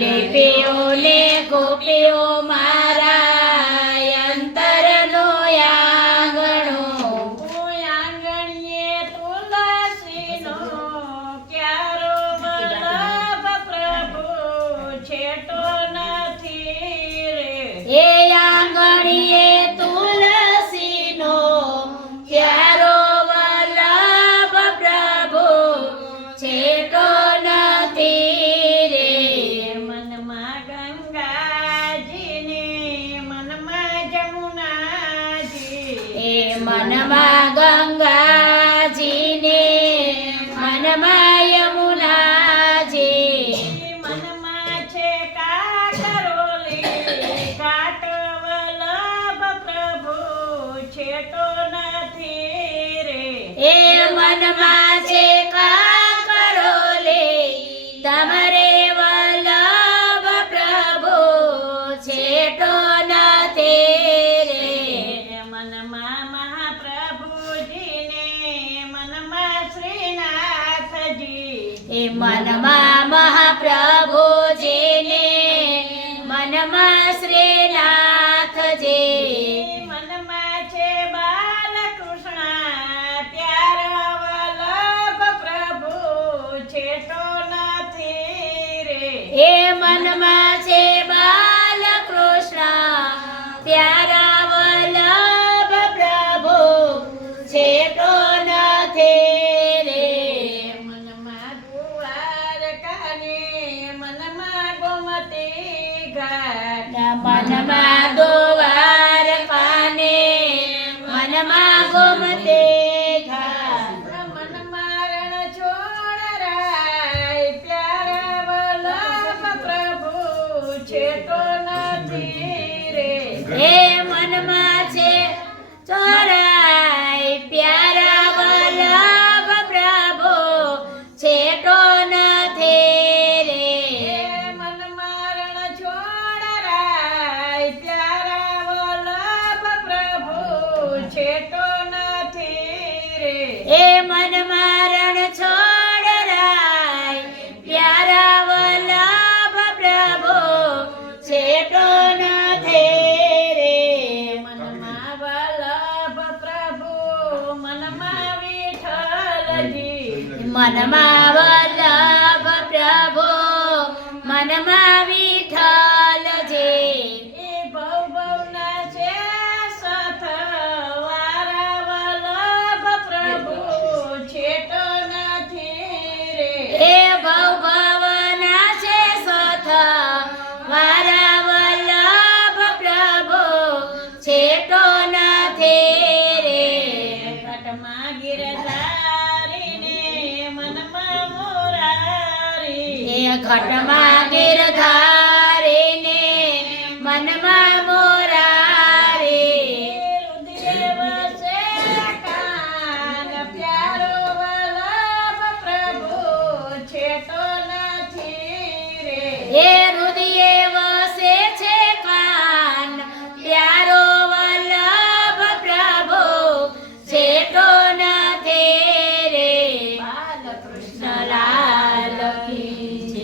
એટલે પેઓલે ગોપીઓમાં મનમાં મહાપ્રભુજીને મનમાં શ્રીનાથજી. એ મનમાં ปนมา મનમાં વલ્લભ પ્રભો મનમાં વિઠ્ઠલ જે એ ભવ ભવના છે સથ વારા વલ્લભ પ્રભુ છેટો નથી રે. એ ભવ ભવના છે સથ વારા વલ્લભ પ્રભુ છેટો નથી રે. કટમાં ગિરધા ઘટમાં ગીર ધારીને મનમાં